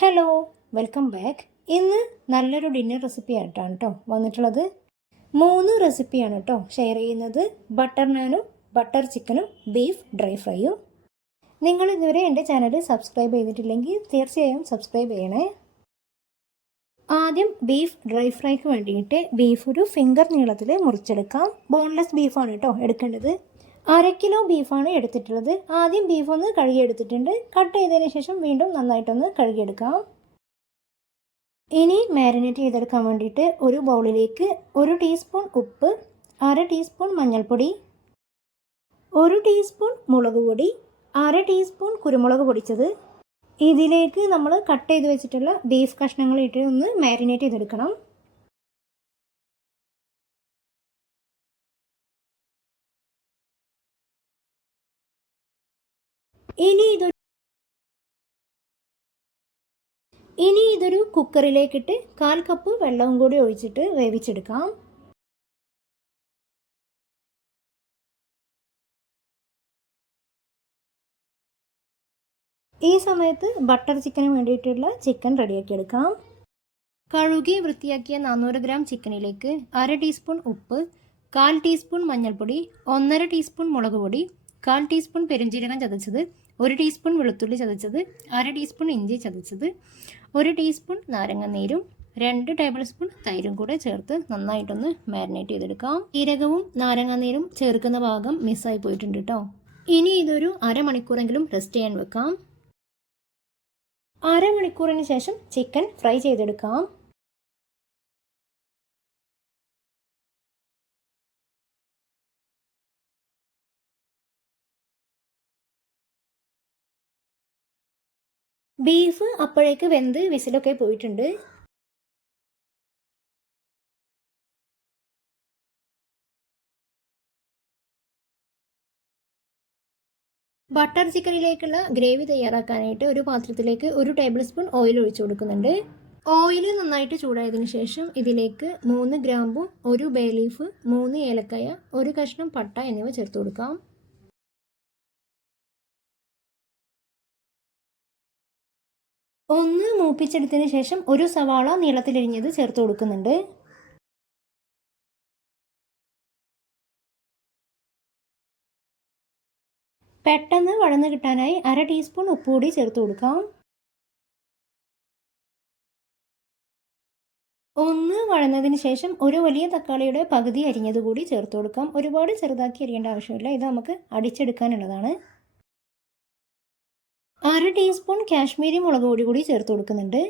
Hello welcome back ഇന്ന് നല്ലൊരു dinner recipe ആയിട്ടാണ് കേട്ടോ വന്നിട്ടുള്ളത്. മൂന്ന് റെസിപ്പിയാണ് കേട്ടോ ഷെയർ ചെയ്യുന്നത്. ബട്ടർ നാനും ബട്ടർ ചിക്കനും ബീഫ് ഡ്രൈ ഫ്രൈയും നിങ്ങൾ ഇതുവരെ എന്റെ ചാനൽ സബ്സ്ക്രൈബ് ചെയ്തിട്ടില്ലെങ്കിൽ തീർച്ചയായും സബ്സ്ക്രൈബ് ചെയ്യണേ. ആദ്യം ബീഫ് ഡ്രൈ ഫ്രൈക്ക് വേണ്ടിയിട്ട് ബീഫ് ഒരു ഫിംഗർ നീളത്തിൽ മുറിച്ചെടുക്കാം. ബോൺലെസ് ബീഫാണ് കേട്ടോ എടുക്കേണ്ടത്. അര കിലോ ബീഫാണ് എടുത്തിട്ടുള്ളത്. ആദ്യം ബീഫ് ഒന്ന് കഴുകിയെടുത്തിട്ടുണ്ട്. കട്ട് ചെയ്തതിന് ശേഷം വീണ്ടും നന്നായിട്ടൊന്ന് കഴുകിയെടുക്കാം. ഇനി മാരിനേറ്റ് ചെയ്തെടുക്കാൻ വേണ്ടിയിട്ട് ഒരു ബൗളിലേക്ക് ഒരു ടീസ്പൂൺ ഉപ്പ് അര ടീസ്പൂൺ മഞ്ഞൾപ്പൊടി ഒരു ടീസ്പൂൺ മുളക് പൊടി അര ടീസ്പൂൺ കുരുമുളക് പൊടിച്ചത്. ഇതിലേക്ക് നമ്മൾ കട്ട് ചെയ്ത് വെച്ചിട്ടുള്ള ബീഫ് കഷ്ണങ്ങൾ ഇട്ട് ഒന്ന് മാരിനേറ്റ് ചെയ്തെടുക്കണം. ഇനി ഇതൊരു ഇനി ഇതൊരു കുക്കറിലേക്കിട്ട് കാൽ കപ്പ് വെള്ളവും കൂടി ഒഴിച്ചിട്ട് വേവിച്ചെടുക്കാം. ഈ സമയത്ത് ബട്ടർ ചിക്കന് വേണ്ടിയിട്ടുള്ള ചിക്കൻ റെഡിയാക്കി എടുക്കാം കഴുകി വൃത്തിയാക്കിയ നാനൂറ് ഗ്രാം ചിക്കനിലേക്ക് അര ടീസ്പൂൺ ഉപ്പ് കാൽ ടീസ്പൂൺ മഞ്ഞൾപ്പൊടി ഒന്നര ടീസ്പൂൺ മുളക് പൊടി കാൽ ടീസ്പൂൺ പെരുംജീരകം ചതച്ചത് ഒരു ടീസ്പൂൺ വെളുത്തുള്ളി ചതച്ചത് അര ടീസ്പൂൺ ഇഞ്ചി ചതച്ചത് ഒരു ടീസ്പൂൺ നാരങ്ങനീരും രണ്ട് ടേബിൾ സ്പൂൺ തൈരും കൂടെ ചേർത്ത് നന്നായിട്ടൊന്ന് മാരിനേറ്റ് ചെയ്തെടുക്കാം. ജീരകവും നാരങ്ങാനീരും ചേർക്കുന്ന ഭാഗം മിസ്സായി പോയിട്ടുണ്ട് കേട്ടോ ഇനി ഇതൊരു അരമണിക്കൂറെങ്കിലും റെസ്റ്റ് ചെയ്യാൻ വെക്കാം. അരമണിക്കൂറിന് ശേഷം ചിക്കൻ ഫ്രൈ ചെയ്തെടുക്കാം. ബീഫ് അപ്പോഴേക്ക് വെന്ത് വിസിലൊക്കെ പോയിട്ടുണ്ട്. ബട്ടർ ചിക്കനിലേക്കുള്ള ഗ്രേവി തയ്യാറാക്കാനായിട്ട് ഒരു പാത്രത്തിലേക്ക് ഒരു ടേബിൾ സ്പൂൺ ഓയിൽ ഒഴിച്ചു കൊടുക്കുന്നുണ്ട്. ഓയിൽ നന്നായിട്ട് ചൂടായതിന് ശേഷം ഇതിലേക്ക് മൂന്ന് ഗ്രാമ്പും ഒരു ബേ ലീഫ് മൂന്ന് ഏലക്കായ ഒരു കഷ്ണം പട്ട എന്നിവ ചേർത്ത് കൊടുക്കാം. ഒന്ന് മൂപ്പിച്ചെടുത്തതിന് ശേഷം ഒരു സവാള നീളത്തിലിരിഞ്ഞത് ചേർത്ത് കൊടുക്കുന്നുണ്ട്. പെട്ടെന്ന് വഴന്ന് കിട്ടാനായി അര ടീസ്പൂൺ ഉപ്പ് കൂടി ചേർത്ത് കൊടുക്കാം. ഒന്ന് വഴന്നതിന് ശേഷം ഒരു വലിയ തക്കാളിയുടെ പകുതി അരിഞ്ഞത് കൂടി ചേർത്ത് കൊടുക്കാം. ഒരുപാട് ചെറുതാക്കി അരിയേണ്ട ആവശ്യമില്ല. ഇത് നമുക്ക് അടിച്ചെടുക്കാനുള്ളതാണ്. അര ടീസ്പൂൺ കാശ്മീരി മുളക് പൊടി കൂടി ചേർത്ത് കൊടുക്കുന്നുണ്ട്.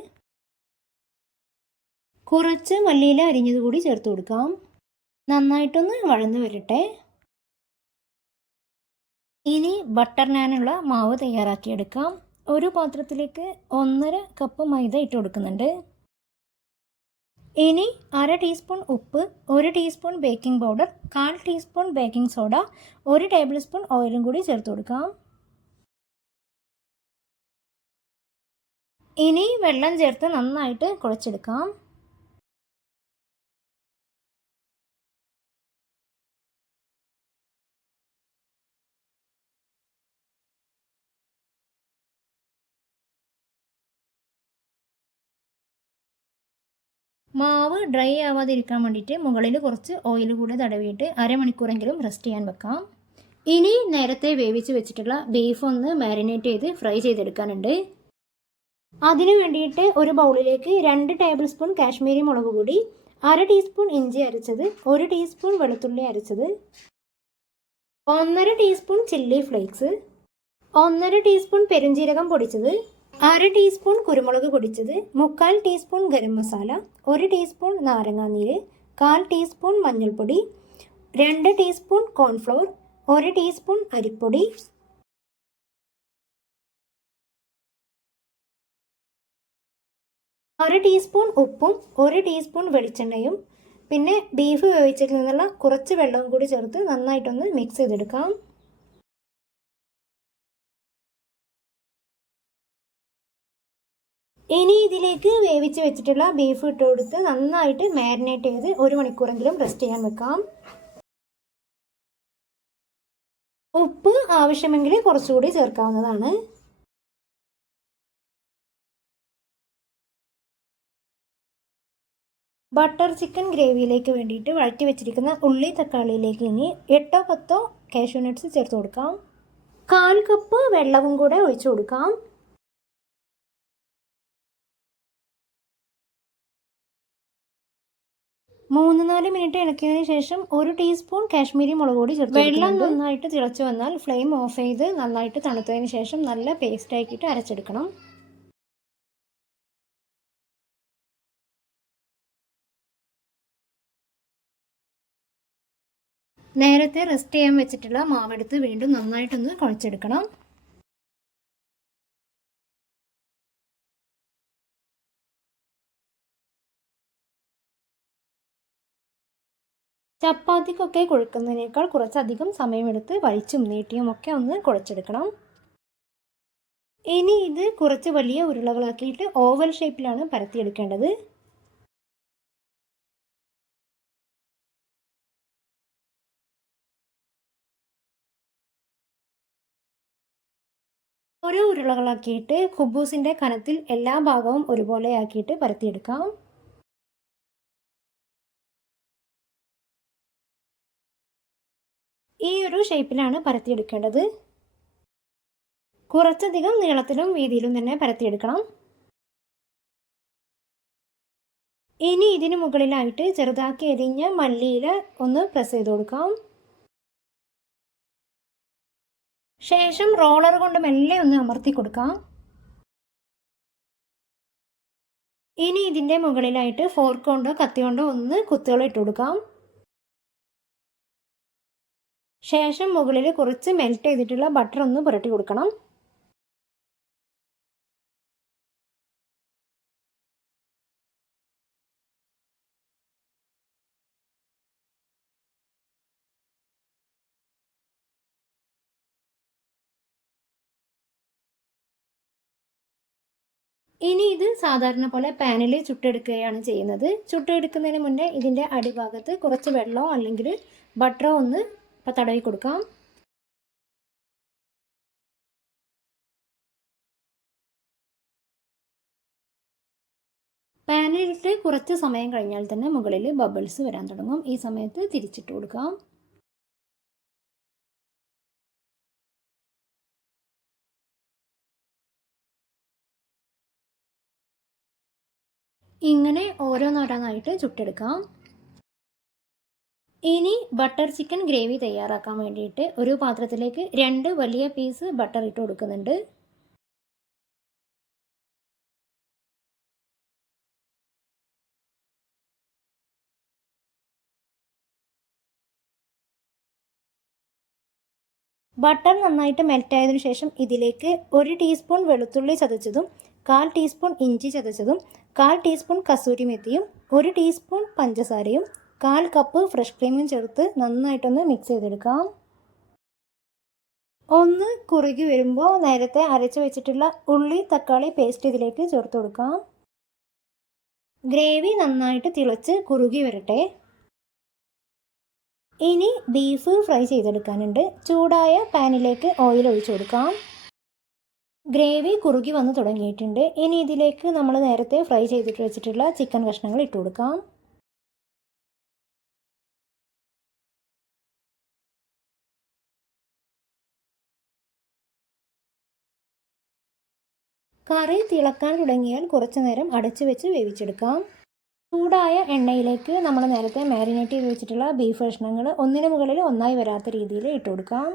കുറച്ച് മല്ലിയില അരിഞ്ഞത് കൂടി ചേർത്ത് കൊടുക്കാം. നന്നായിട്ടൊന്ന് വഴന്ന് വരട്ടെ. ഇനി ബട്ടർ നാനുള്ള മാവ് തയ്യാറാക്കിയെടുക്കാം. ഒരു പാത്രത്തിലേക്ക് ഒന്നര കപ്പ് മൈദ ഇട്ട് കൊടുക്കുന്നുണ്ട്. ഇനി അര ടീസ്പൂൺ ഉപ്പ് ഒരു ടീസ്പൂൺ ബേക്കിംഗ് പൗഡർ കാൽ ടീസ്പൂൺ ബേക്കിംഗ് സോഡ ഒരു ടേബിൾ സ്പൂൺ ഓയിലും കൂടി ചേർത്ത് കൊടുക്കാം. ഇനി വെള്ളം ചേർത്ത് നന്നായിട്ട് കുഴച്ചെടുക്കാം. മാവ് ഡ്രൈ ആവാതിരിക്കാൻ വേണ്ടിയിട്ട് മുകളിൽ കുറച്ച് ഓയിൽ കൂടെ തടവിയിട്ട് അരമണിക്കൂറെങ്കിലും റെസ്റ്റ് ചെയ്യാൻ വെക്കാം. ഇനി നേരത്തെ വേവിച്ച് വെച്ചിട്ടുള്ള ബീഫ് ഒന്ന് മാരിനേറ്റ് ചെയ്ത് ഫ്രൈ ചെയ്തെടുക്കാനുണ്ട്. അതിനു വേണ്ടിയിട്ട് ഒരു ബൗളിലേക്ക് രണ്ട് ടേബിൾ സ്പൂൺ കാശ്മീരി മുളക് പൊടി അര ടീസ്പൂൺ ഇഞ്ചി അരച്ചത് ഒരു ടീസ്പൂൺ വെളുത്തുള്ളി അരച്ചത് ഒന്നര ടീസ്പൂൺ ചില്ലി ഫ്ലേക്സ് ഒന്നര ടീസ്പൂൺ പെരുംജീരകം പൊടിച്ചത് അര ടീസ്പൂൺ കുരുമുളക് പൊടിച്ചത് മുക്കാൽ ടീസ്പൂൺ ഗരം മസാല ഒരു ടീസ്പൂൺ നാരങ്ങാനീര് കാൽ ടീസ്പൂൺ മഞ്ഞൾപ്പൊടി രണ്ട് ടീസ്പൂൺ കോൺഫ്ലോർ ഒരു ടീസ്പൂൺ അരിപ്പൊടി ഒരു ടീസ്പൂൺ ഉപ്പും ഒരു ടീസ്പൂൺ വെളിച്ചെണ്ണയും പിന്നെ ബീഫ് വേവിച്ചതിൽ നിന്നുള്ള കുറച്ച് വെള്ളവും കൂടി ചേർത്ത് നന്നായിട്ടൊന്ന് മിക്സ് ചെയ്തെടുക്കാം. ഇനി ഇതിലേക്ക് വേവിച്ച് വെച്ചിട്ടുള്ള ബീഫ് ഇട്ട് കൊടുത്ത് നന്നായിട്ട് മാരിനേറ്റ് ചെയ്ത് ഒരു മണിക്കൂറെങ്കിലും റെസ്റ്റ് ചെയ്യാൻ വെക്കാം. ഉപ്പ് ആവശ്യമെങ്കിൽ കുറച്ചുകൂടി ചേർക്കാവുന്നതാണ്. ബട്ടർ ചിക്കൻ ഗ്രേവിയിലേക്ക് വേണ്ടിയിട്ട് വഴറ്റി വെച്ചിരിക്കുന്ന ഉള്ളി തക്കാളിയിലേക്ക് ഇനി എട്ടോ പത്തോ കാഷ്യൂ നട്ട്സ് ചേർത്ത് കൊടുക്കാം. കാൽ കപ്പ് വെള്ളവും കൂടെ ഒഴിച്ചു കൊടുക്കാം. മൂന്ന് നാല് മിനിറ്റ് ഇളക്കിയതിന് ശേഷം ഒരു ടീസ്പൂൺ കാശ്മീരി മുളക് പൊടി ചേർത്ത് വെള്ളം നന്നായിട്ട് തിളച്ചു വന്നാൽ ഫ്ലെയിം ഓഫ് ചെയ്ത് നന്നായിട്ട് തണുത്തതിന് ശേഷം നല്ല പേസ്റ്റ് ആക്കിയിട്ട് അരച്ചെടുക്കണം. നേരത്തെ റെസ്റ്റ് ചെയ്യാൻ വെച്ചിട്ടുള്ള മാവെടുത്ത് വീണ്ടും നന്നായിട്ടൊന്ന് കുഴച്ചെടുക്കണം. ചപ്പാത്തിക്കൊക്കെ കുഴക്കുന്നതിനേക്കാൾ കുറച്ചധികം സമയമെടുത്ത് വലിച്ചും നീട്ടിയും ഒക്കെ ഒന്ന് കുഴച്ചെടുക്കണം. ഇനി ഇത് കുറച്ച് വലിയ ഉരുളകളാക്കിയിട്ട് ഓവൽ ഷേപ്പിലാണ് പരത്തിയെടുക്കേണ്ടത്. ഓരോ ഉരുളകളാക്കിയിട്ട് കുബൂസിന്റെ കനത്തിൽ എല്ലാ ഭാഗവും ഒരുപോലെ ആക്കിയിട്ട് പരത്തിയെടുക്കാം. ഈ ഒരു ഷേപ്പിലാണ് പരത്തിയെടുക്കേണ്ടത്. കുറച്ചധികം നീളത്തിലും വീതിയിലും തന്നെ പരത്തിയെടുക്കണം. ഇനി ഇതിന് മുകളിലായിട്ട് ചെറുതാക്കി എരിഞ്ഞ മല്ലിയില ഒന്ന് പ്രസ് ചെയ്ത് കൊടുക്കാം. ശേഷം റോളർ കൊണ്ട് മെല്ലെ ഒന്ന് അമർത്തി കൊടുക്കാം. ഇനി ഇതിന്റെ മുകളിലായിട്ട് ഫോർക്ക് കൊണ്ടോ കത്തി കൊണ്ടോ ഒന്ന് കുത്തുകൾ ഇട്ട് കൊടുക്കാം. ശേഷം മുകളിൽ കുറച്ച് മെൽറ്റ് ചെയ്തിട്ടുള്ള ബട്ടർ ഒന്ന് പുരട്ടി കൊടുക്കണം. ഇനി ഇത് സാധാരണ പോലെ പാനിൽ ചുട്ടെടുക്കുകയാണ് ചെയ്യുന്നത്. ചുട്ടെടുക്കുന്നതിന് മുന്നേ ഇതിന്റെ അടിഭാഗത്ത് കുറച്ച് വെള്ളമോ അല്ലെങ്കിൽ ബട്ടറോ ഒന്ന് ഇപ്പം തടവി കൊടുക്കാം. പാനിലിട്ട് കുറച്ച് സമയം കഴിഞ്ഞാൽ തന്നെ മുകളിൽ ബബിൾസ് വരാൻ തുടങ്ങും. ഈ സമയത്ത് തിരിച്ചിട്ട് കൊടുക്കാം. ഇങ്ങനെ ഓരോന്നോരോന്നായിട്ട് ചുട്ടെടുക്കാം. ഇനി ബട്ടർ ചിക്കൻ ഗ്രേവി തയ്യാറാക്കാൻ വേണ്ടിയിട്ട് ഒരു പാത്രത്തിലേക്ക് രണ്ട് വലിയ പീസ് ബട്ടർ ഇട്ട് കൊടുക്കുന്നുണ്ട്. ബട്ടർ നന്നായിട്ട് മെൽറ്റ് ആയതിനു ശേഷം ഇതിലേക്ക് ഒരു ടീസ്പൂൺ വെളുത്തുള്ളി ചതച്ചതും കാൽ ടീസ്പൂൺ ഇഞ്ചി ചതച്ചതും കാൽ ടീസ്പൂൺ കസൂരി മെത്തിയും ഒരു ടീസ്പൂൺ പഞ്ചസാരയും കാൽ കപ്പ് ഫ്രഷ് ക്രീമും ചേർത്ത് നന്നായിട്ടൊന്ന് മിക്സ് ചെയ്തെടുക്കാം. ഒന്ന് കുറുകി വരുമ്പോൾ നേരത്തെ അരച്ച് വെച്ചിട്ടുള്ള ഉള്ളി തക്കാളി പേസ്റ്റ് ഇതിലേക്ക് ചേർത്ത് കൊടുക്കാം. ഗ്രേവി നന്നായിട്ട് തിളച്ച് കുറുകി വരട്ടെ. ഇനി ബീഫ് ഫ്രൈ ചെയ്തെടുക്കാനുണ്ട്. ചൂടായ പാനിലേക്ക് ഓയിൽ ഒഴിച്ചു കൊടുക്കാം. ഗ്രേവി കുറുകി വന്ന് തുടങ്ങിയിട്ടുണ്ട്. ഇനി ഇതിലേക്ക് നമ്മൾ നേരത്തെ ഫ്രൈ ചെയ്തിട്ട് വെച്ചിട്ടുള്ള ചിക്കൻ കഷ്ണങ്ങൾ ഇട്ട് കൊടുക്കാം. കറി തിളക്കാൻ തുടങ്ങിയാൽ കുറച്ചു നേരം അടച്ചു വെച്ച് വേവിച്ചെടുക്കാം. ചൂടായ എണ്ണയിലേക്ക് നമ്മൾ നേരത്തെ മാരിനേറ്റ് ചെയ്ത് വെച്ചിട്ടുള്ള ബീഫ് കഷ്ണങ്ങൾ ഒന്നിനു മുകളിൽ ഒന്നായി വരാത്ത രീതിയിൽ ഇട്ട് കൊടുക്കാം.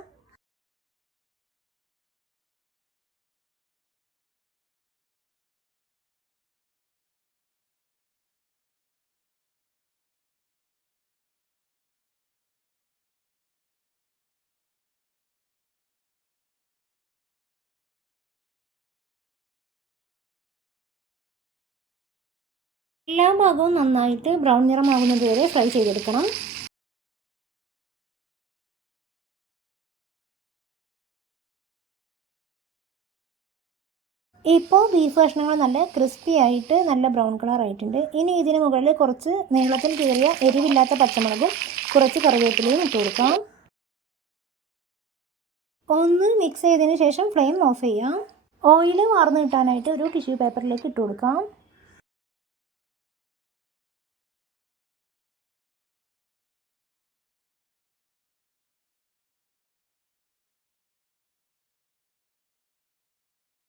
എല്ലാ ഭാഗവും നന്നായിട്ട് ബ്രൗൺ നിറമാകുന്നത് വരെ ഫ്രൈ ചെയ്തെടുക്കണം. ഇപ്പോൾ ബീഫ് കഷ്ണങ്ങൾ നല്ല ക്രിസ്പി ആയിട്ട് നല്ല ബ്രൗൺ കളർ ആയിട്ടുണ്ട്. ഇനി ഇതിന് മുകളിൽ കുറച്ച് നീളത്തിൽ കീറിയ എരിവില്ലാത്ത പച്ചമുളകും കുറച്ച് കറിവേപ്പിലയും ഇട്ട് കൊടുക്കാം. ഒന്ന് മിക്സ് ചെയ്തതിന് ശേഷം ഫ്ലെയിം ഓഫ് ചെയ്യാം. ഓയിൽ വാർന്നു കിട്ടാനായിട്ട് ഒരു ടിഷ്യൂ പേപ്പറിലേക്ക് ഇട്ട് കൊടുക്കാം.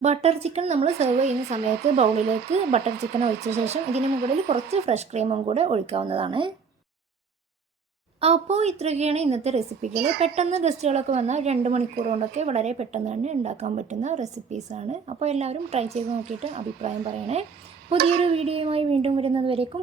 ബട്ടർ ചിക്കൻ നമ്മൾ സെർവ് ചെയ്യുന്ന സമയത്ത് ബൗളിലേക്ക് ബട്ടർ ചിക്കൻ ഒഴിച്ച ശേഷം ഇതിന് മുകളിൽ കുറച്ച് ഫ്രഷ് ക്രീമും കൂടെ ഒഴിക്കാവുന്നതാണ്. അപ്പോൾ ഇത്രയൊക്കെയാണ് ഇന്നത്തെ റെസിപ്പികൾ പെട്ടെന്ന് ഗസ്റ്റുകളൊക്കെ വന്നാൽ രണ്ട് മണിക്കൂർ കൊണ്ടൊക്കെ വളരെ പെട്ടെന്ന് തന്നെ ഉണ്ടാക്കാൻ പറ്റുന്ന റെസിപ്പീസാണ് അപ്പോൾ എല്ലാവരും ട്രൈ ചെയ്ത് നോക്കിയിട്ട് അഭിപ്രായം പറയണേ. പുതിയൊരു വീഡിയോയുമായി വീണ്ടും വരുന്നത് വരേക്കും.